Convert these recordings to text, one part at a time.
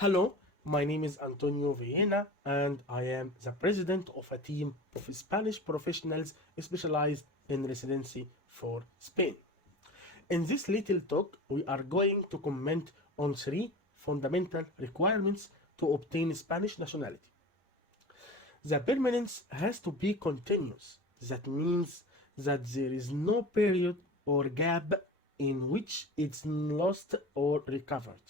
Hello, my name is Antonio Villena, and I am the president of a team of Spanish professionals specialized in residency for Spain. In this little talk, we are going to comment on three fundamental requirements to obtain Spanish nationality. The permanence has to be continuous. That means that there is no period or gap in which it's lost or recovered.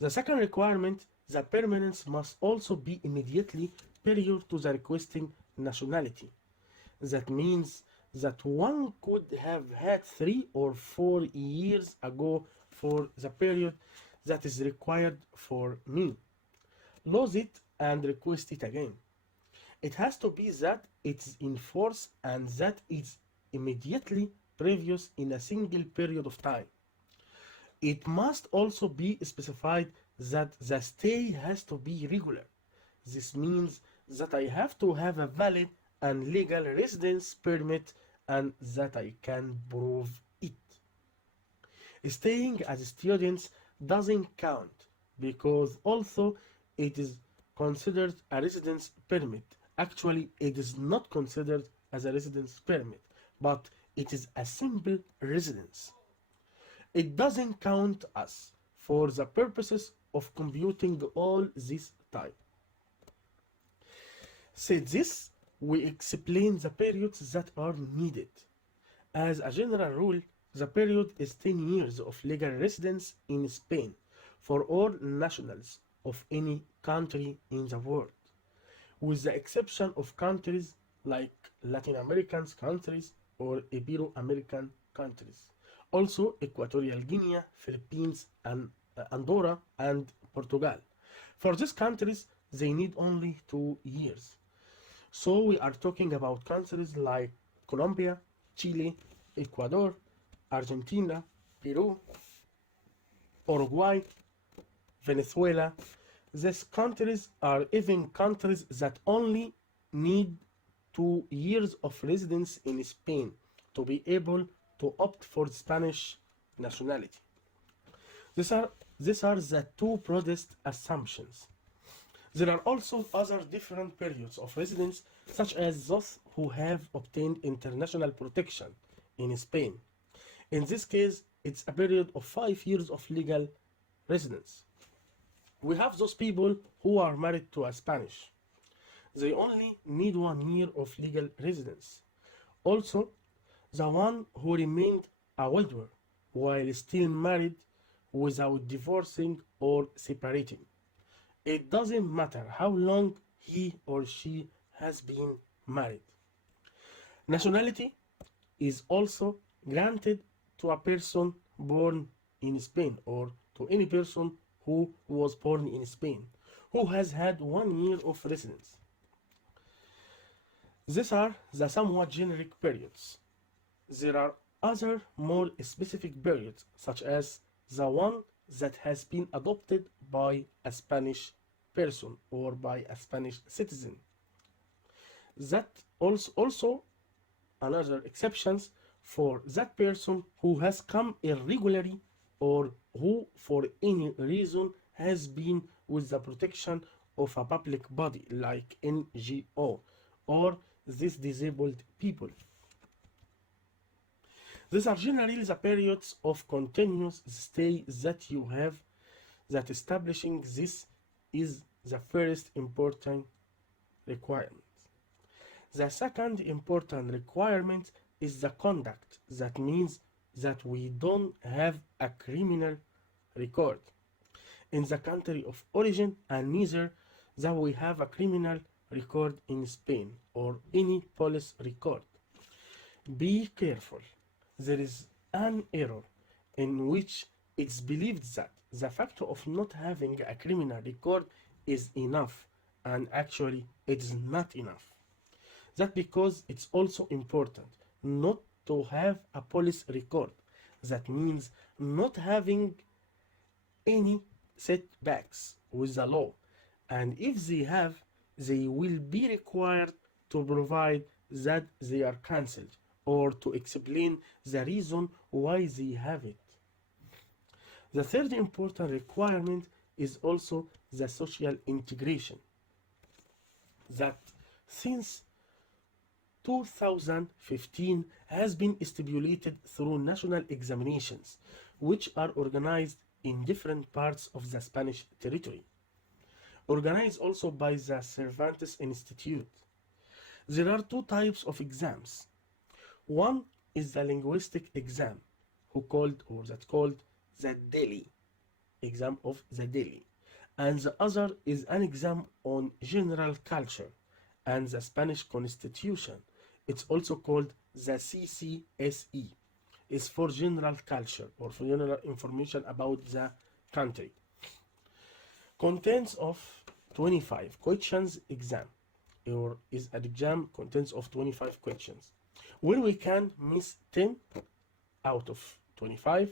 The second requirement, the permanence must also be immediately prior to the requesting nationality. That means that one could have had 3 or 4 years ago for the period that is required for me. Lose it and request it again. It has to be that it's in force and that it's immediately previous in a single period of time. It must also be specified that the stay has to be regular. This means that I have to have a valid and legal residence permit and that I can prove it. Staying as students doesn't count because although it is considered a residence permit, actually it is not considered as a residence permit, but it is a simple residence. It doesn't count us for the purposes of computing all this time. Said this, we explain the periods that are needed. As a general rule, the period is 10 years of legal residence in Spain for all nationals of any country in the world, with the exception of countries like Latin American countries or Ibero-American countries. Also, Equatorial Guinea, Philippines, and Andorra and Portugal. For these countries, they need only 2 years. So we are talking about countries like Colombia, Chile, Ecuador, Argentina, Peru, Uruguay, Venezuela. These countries are even countries that only need 2 years of residence in Spain to be able to opt for Spanish nationality. These are, these are the two broadest assumptions. There are also other different periods of residence, such as those who have obtained international protection in Spain. In this case, it's a period of 5 years of legal residence. We have those people who are married to a Spanish. They only need 1 year of legal residence. Also, the one who remained a widower while still married without divorcing or separating. It doesn't matter how long he or she has been married. Nationality is also granted to a person born in Spain or to any person who was born in Spain who has had 1 year of residence. These are the somewhat generic periods. There are other more specific periods, such as the one that has been adopted by a Spanish person or by a Spanish citizen. That also another exceptions for that person who has come irregularly or who for any reason has been with the protection of a public body like NGO or these disabled people. These are generally the periods of continuous stay that you have, that establishing this is the first important requirement. The second important requirement is the conduct. That means that we don't have a criminal record in the country of origin and neither that we have a criminal record in Spain or any police record. Be careful. There is an error in which it's believed that the fact of not having a criminal record is enough, and actually it is not enough. That because it's also important not to have a police record. That means not having any setbacks with the law, and if they have, they will be required to provide that they are cancelled or to explain the reason why they have it. The third important requirement is also the social integration that since 2015 has been stipulated through national examinations, which are organized in different parts of the Spanish territory, organized also by the Cervantes Institute. There are two types of exams. One is the linguistic exam, called the daily exam of the daily, and the other is an exam on general culture and the Spanish Constitution. It's also called the CCSE. It's for general culture or for general information about the country. Contents of 25 questions exam, or is an exam contains of 25 questions, where we can miss 10 out of 25,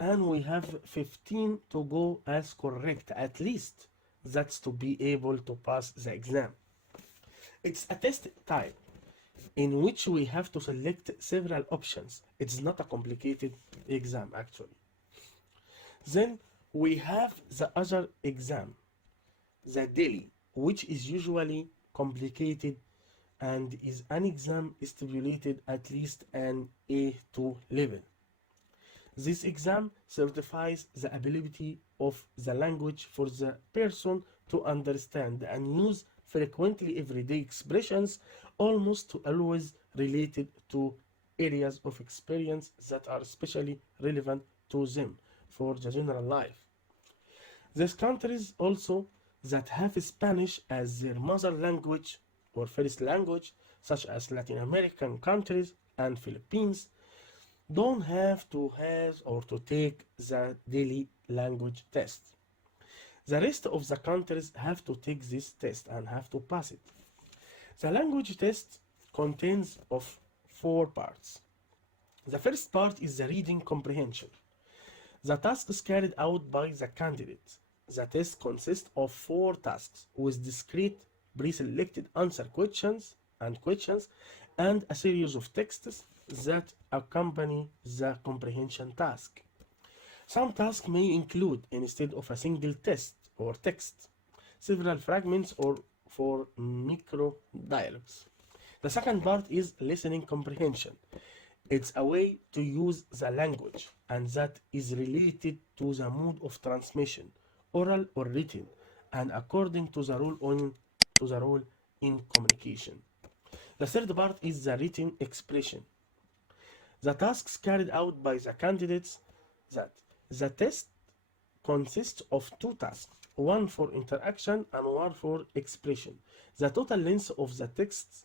and we have 15 to go as correct at least. That's to be able to pass the exam. It's a test type in which we have to select several options. It's not a complicated exam actually. Then we have the other exam, the daily, which is usually complicated and is an exam stipulated at least an A2 level. This exam certifies the ability of the language for the person to understand and use frequently everyday expressions, almost always related to areas of experience that are especially relevant to them for the general life. These countries also that have Spanish as their mother language or first language, such as Latin American countries and Philippines, don't have to have or to take the daily language test. The rest of the countries have to take this test and have to pass it. The language test contains of 4 parts. The first part is the reading comprehension. The task is carried out by the candidate. The test consists of 4 tasks with discrete pre-selected answer questions and a series of texts that accompany the comprehension task. Some tasks may include, instead of a single test or text, several fragments or for micro dialogues. The second part is listening comprehension. It's a way to use the language, and that is related to the mode of transmission, oral or written, and according to the rule in communication. The third part is the written expression. The tasks carried out by the candidates. That the test consists of 2 tasks, one for interaction and one for expression. The total length of the texts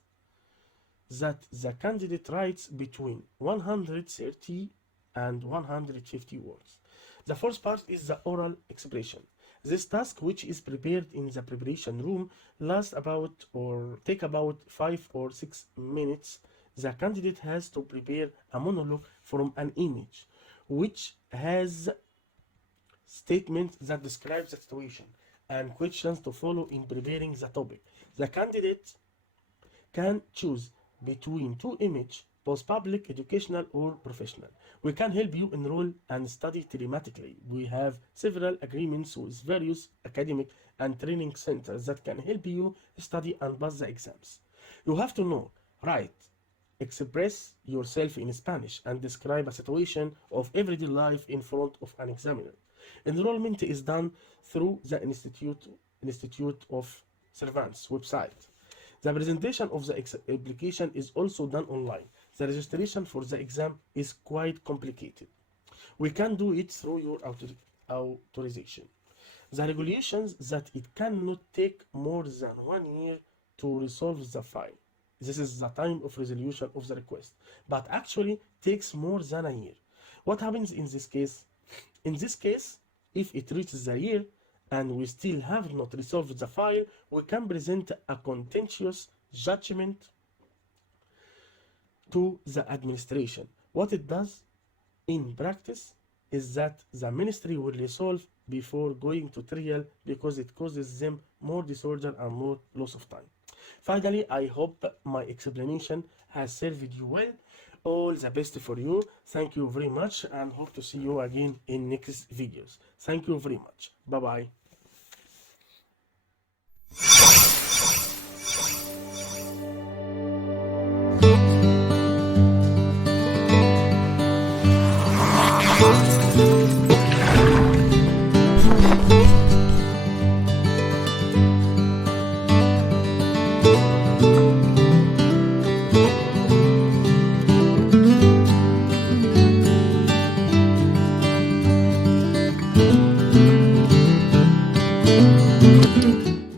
that the candidate writes between 130 and 150 words. The fourth part is the oral expression. This task, which is prepared in the preparation room, lasts about or take about 5 or 6 minutes. The candidate has to prepare a monologue from an image, which has statements that describe the situation and questions to follow in preparing the topic. The candidate can choose between 2 images, both public, educational, or professional. We can help you enroll and study telematically. We have several agreements with various academic and training centers that can help you study and pass the exams. You have to know, write, express yourself in Spanish, and describe a situation of everyday life in front of an examiner. Enrollment is done through the Institute of Cervantes website. The presentation of the application is also done online. The registration for the exam is quite complicated. We can do it through your authorization. The regulations that it cannot take more than 1 year to resolve the file. This is the time of resolution of the request, but actually takes more than a year. What happens in this case? In this case, if it reaches a year and we still have not resolved the file, we can present a contentious judgment to the administration. What it does in practice is that the ministry will resolve before going to trial because it causes them more disorder and more loss of time. Finally, I hope my explanation has served you well. All the best for you. Thank you very much and hope to see you again in next videos. Thank you very much. Bye bye.